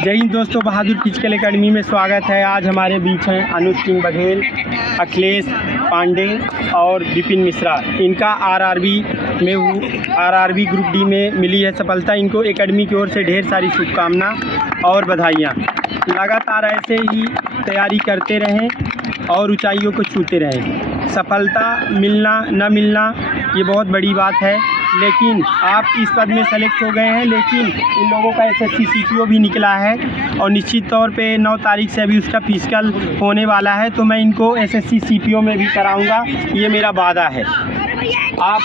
जय हिंद दोस्तों, बहादुर physical academy में स्वागत है। आज हमारे बीच हैं अनुज सिंह बघेल, अखिलेश पांडे और विपिन मिश्रा। इनका आरआरबी ग्रुप डी में मिली है सफलता। इनको एकेडमी की ओर से ढेर सारी शुभकामना और बधाइयाँ। लगातार ऐसे ही तैयारी करते रहें और ऊंचाइयों को छूते रहें। सफलता मिलना न मिलना ये बहुत बड़ी बात है, लेकिन आप इस पद में सेलेक्ट हो गए हैं। लेकिन इन लोगों का एसएससी सीपीओ भी निकला है और निश्चित तौर पे 9 तारीख से अभी उसका फिजिकल होने वाला है, तो मैं इनको एसएससी सीपीओ में भी कराऊंगा, ये मेरा वादा है। आप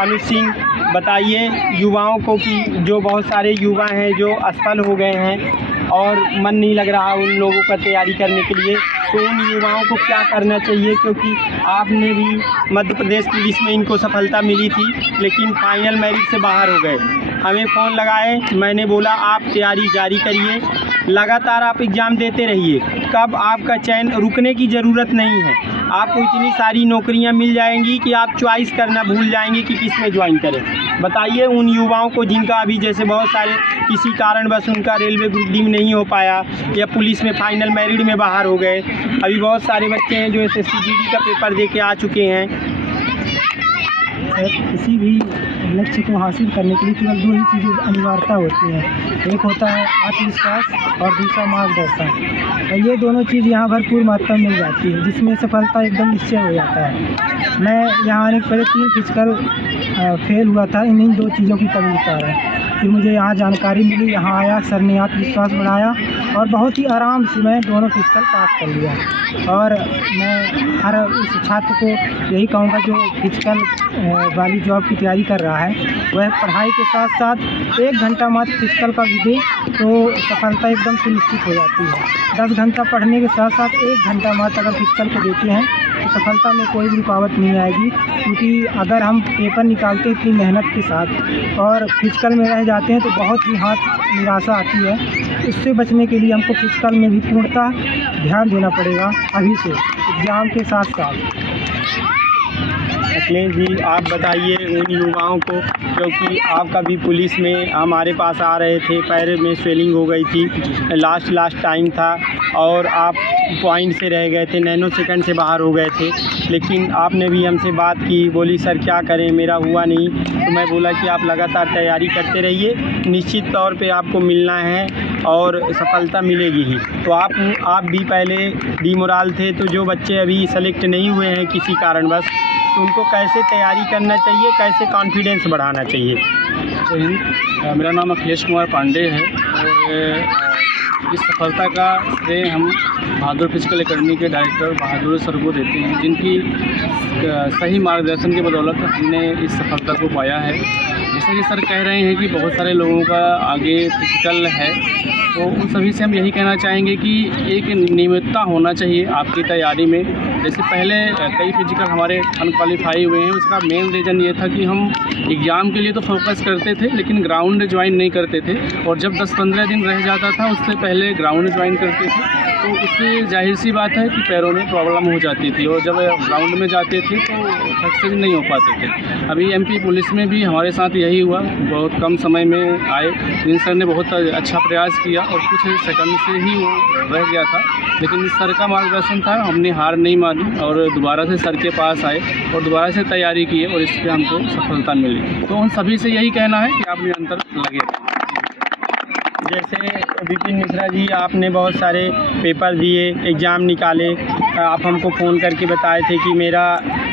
अनुज सिंह बताइए युवाओं को कि जो बहुत सारे युवा हैं जो असफल हो गए हैं और मन नहीं लग रहा उन लोगों का तैयारी करने के लिए, तो उन युवाओं को क्या करना चाहिए? क्योंकि आपने भी मध्य प्रदेश पुलिस में इनको सफलता मिली थी, लेकिन फाइनल मेरिट से बाहर हो गए। हमें फ़ोन लगाए, मैंने बोला आप तैयारी जारी करिए, लगातार आप एग्ज़ाम देते रहिए। कब आपका चयन, रुकने की ज़रूरत नहीं है। आपको इतनी सारी नौकरियां मिल जाएंगी कि आप चॉइस करना भूल जाएंगे कि किस में ज्वाइन करें। बताइए उन युवाओं को जिनका अभी जैसे बहुत सारे किसी कारणवश उनका रेलवे ग्रुप डी में नहीं हो पाया या पुलिस में फाइनल मेरिट में बाहर हो गए। अभी बहुत सारे बच्चे हैं जो एसएससी जीडी का पेपर दे के आ चुके हैं। किसी भी लक्ष्य को हासिल करने के लिए केवल 2 ही चीज़ें अनिवार्यता होती हैं। एक होता है आत्मविश्वास और दूसरा मार्गदर्शन। और ये दोनों चीज़ यहाँ भरपूर मात्रा में मिल जाती है, जिसमें सफलता एकदम निश्चय हो जाता है। मैं यहाँ आने के पहले 3 फिजिकल फेल हुआ था इन्हीं 2 चीज़ों की कमी के कारण। फिर मुझे यहाँ जानकारी मिली, यहाँ आया, सर ने आत्मविश्वास बढ़ाया और बहुत ही आराम से मैं दोनों फिजिकल पास कर लिया। और मैं हर उस छात्र को यही कहूँगा जो फिजिकल वाली जॉब की तैयारी कर रहा है, वह पढ़ाई के साथ साथ 1 घंटा मात्र फिजिकल का भी दे तो सफलता एकदम सुनिश्चित हो जाती है। 10 घंटा पढ़ने के साथ साथ 1 घंटा मात्र अगर फिजिकल को देते हैं तो सफलता में कोई भी रुकावट नहीं आएगी। क्योंकि अगर हम पेपर निकालते हैं इतनी मेहनत के साथ और फिजिकल में रह जाते हैं तो बहुत ही निराशा आती है। इससे बचने के लिए हमको फिजिकल में भी पूर्णतः ध्यान देना पड़ेगा अभी से, एग्ज़ाम के साथ साथ। अखिलेश जी, आप बताइए उन युवाओं को, क्योंकि आपका भी पुलिस में हमारे पास आ रहे थे, पैर में स्वेलिंग हो गई थी, लास्ट टाइम था और आप पॉइंट से रह गए थे, नैनो सेकंड से बाहर हो गए थे। लेकिन आपने भी हमसे बात की, बोली सर क्या करें, मेरा हुआ नहीं। तो मैं बोला कि आप लगातार तैयारी करते रहिए, निश्चित तौर पे आपको मिलना है और सफलता मिलेगी ही। तो आप भी पहले डिमोरल थे, तो जो बच्चे अभी सेलेक्ट नहीं हुए हैं किसी कारणवश, तो उनको कैसे तैयारी करना चाहिए, कैसे कॉन्फिडेंस बढ़ाना चाहिए? मेरा नाम अखिलेश कुमार पांडे है और इस सफलता का श्रेय हम बहादुर फिजिकल एकेडमी के डायरेक्टर बहादुर सर को देते हैं, जिनकी सही मार्गदर्शन की बदौलत हमने इस सफलता को पाया है। जैसे कि सर कह रहे हैं कि बहुत सारे लोगों का आगे फिजिकल है, तो उन सभी से हम यही कहना चाहेंगे कि एक नियमितता होना चाहिए आपकी तैयारी में। जैसे पहले कई फिजिकल हमारे अनक्वालीफाई हुए हैं, उसका मेन रीज़न ये था कि हम एग्ज़ाम के लिए तो फोकस करते थे लेकिन ग्राउंड ज्वाइन नहीं करते थे, और जब 10-15 दिन रह जाता था उससे पहले ग्राउंड ज्वाइन करते थे, तो उससे जाहिर सी बात है कि पैरों में प्रॉब्लम हो जाती थी और जब ग्राउंड में जाते थे तो सक्सेस नहीं हो पाते थे। अभी एमपी पुलिस में भी हमारे साथ यही हुआ, बहुत कम समय में आए। जिन सर ने बहुत अच्छा प्रयास किया और कुछ सेकंड से ही वो रह गया था, लेकिन इस सर का मार्गदर्शन था, हमने हार नहीं मानी और दोबारा से सर के पास आए और दोबारा से तैयारी की और इस पर हमको सफलता मिली। तो उन सभी से यही कहना है कि आप निरंतर लगे। जैसे विपिन मिश्रा जी, आपने बहुत सारे पेपर दिए, एग्ज़ाम निकाले, आप हमको फ़ोन करके बताए थे कि मेरा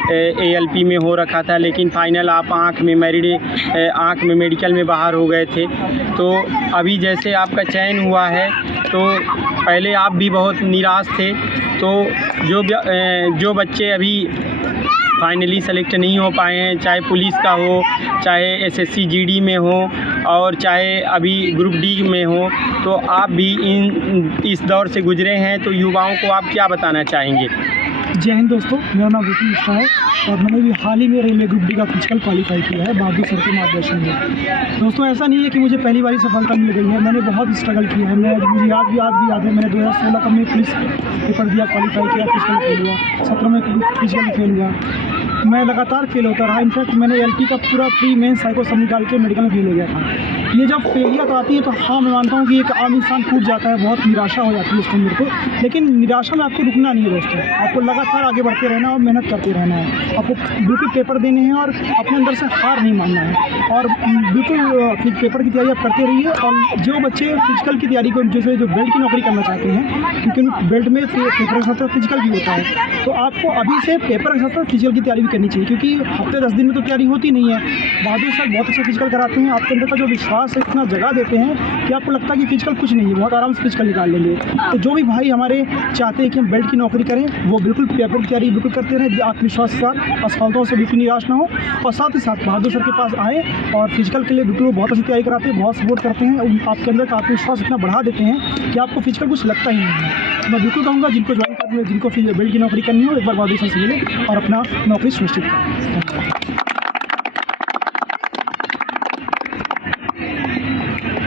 ALP में हो रखा था, लेकिन फाइनल आप आँख में मेडिकल में बाहर हो गए थे। तो अभी जैसे आपका चयन हुआ है, तो पहले आप भी बहुत निराश थे, तो जो बच्चे अभी फाइनली सेलेक्ट नहीं हो पाए हैं, चाहे पुलिस का हो, चाहे SSC GD में हो और चाहे अभी ग्रुप D में हो, तो आप भी इस दौर से गुजरे हैं, तो युवाओं को आप क्या बताना चाहेंगे? जय हिंद दोस्तों, मेरा नाम विपिन मिश्रा है और मैंने भी हाल ही में रेलवे ग्रुप डी का फिजिकल क्वालिफाई किया है बहादुर सर के मार्गदर्शन में। दोस्तों ऐसा नहीं है कि मुझे पहली बार सफलता मिल गई है, मैंने बहुत स्ट्रगल किया है। मुझे आज भी याद है, मैंने 2016 का में पुलिस पेपर दिया, क्वालिफाई किया, फिजिकल फेल हुआ, 17 में फिजिकल फेल हुआ, मैं लगातार फेल होता रहा। इनफैक्ट मैंने LP का पूरा प्री मेन साइको सब निकाल के मेडिकल में फेल हो गया था। ये जब फेलियर आती है तो हाँ मैं मानता हूँ कि एक आम इंसान टूट जाता है, बहुत निराशा हो जाती है उसको मेरे को, लेकिन निराशा में आपको रुकना नहीं है दोस्तों, आपको लगातार आगे बढ़ते रहना और मेहनत करते रहना है, आपको बिल्कुल पेपर देने हैं और अपने अंदर से हार नहीं मानना है, और बिल्कुल पेपर की तैयारी आप करते रहिए। और जो बच्चे फिजिकल की तैयारी को जैसे जो बेल्ट की नौकरी करना चाहते हैं, क्योंकि बेल्ट में पेपर के साथ फिजिकल भी होता है, तो आपको अभी से पेपर के साथ फिजिकल की तैयारी भी करनी चाहिए, क्योंकि हफ्ते 10 दिन में तो तैयारी होती नहीं है। बहादुर सर बहुत अच्छा फिजिकल कराते हैं, आपके अंदर का जो विश्वास है इतना जगा देते हैं कि आपको लगता है कि फिजिकल कुछ नहीं है, बहुत आराम से फिजिकल निकाल लेंगे। तो जो भी भाई हमारे चाहते हैं कि हम बेल्ट की नौकरी करें, वो बिल्कुल पेपर की तैयारी बिल्कुल करते रहें, आत्मविश्वास के साथ, असफलताओं से बिल्कुल निराश ना हो, और साथ ही साथ बहादुर सर के पास आएँ और फिजिकल के लिए बिल्कुल बहुत अच्छी तैयारी कराते हैं, बहुत सपोर्ट करते हैं, आपके अंदर का आत्मविश्वास इतना बढ़ा देते हैं कि आपको फिजिकल कुछ लगता ही नहीं है। मैं बिल्कुल कहूँगा जिनको ज्वाइन करना है, जिनको बेल्ट की नौकरी करनी हो, एक बार बहादुर सर से मिले और अपना नौकरी सुनिश्चित करें।